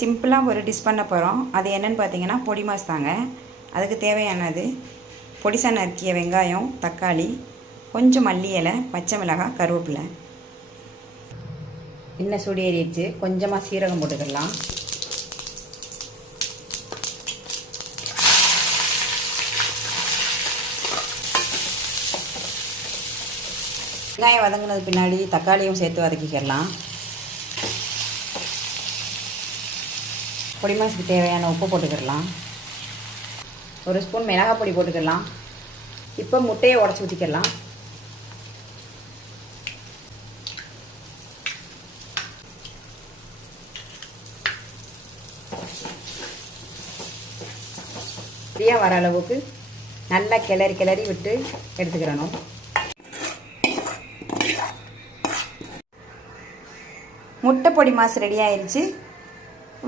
சிம்பிளாக ஒரு டிஷ் பண்ண போகிறோம். அது என்னென்னு பார்த்தீங்கன்னா பொடி மாஸ் தாங்க. அதுக்கு தேவையானது பொடிசா நறுக்கிய வெங்காயம், தக்காளி, கொஞ்சம் மல்லி இலை, பச்சை மிளகாய், கருவேப்பிலை. இன்னும் சுடி ஏறிடுச்சு. கொஞ்சமாக சீரகம் போட்டுக்கலாம். வெங்காயம் வதங்கினது பின்னாடி தக்காளியும் சேர்த்து வதக்கிக்கலாம். பொடி மாசுக்கு தேவையான உப்பு போட்டுக்கிடலாம். ஒரு ஸ்பூன் மிளகாய் பொடி போட்டுக்கலாம். இப்போ முட்டையை உடச்சி ஊற்றிக்கலாம். ஃப்ரீயாக வர அளவுக்கு நல்லா கிளறி விட்டு எடுத்துக்கிறணும். முட்டை பொடி மாஸ் ரெடி ஆயிடுச்சு.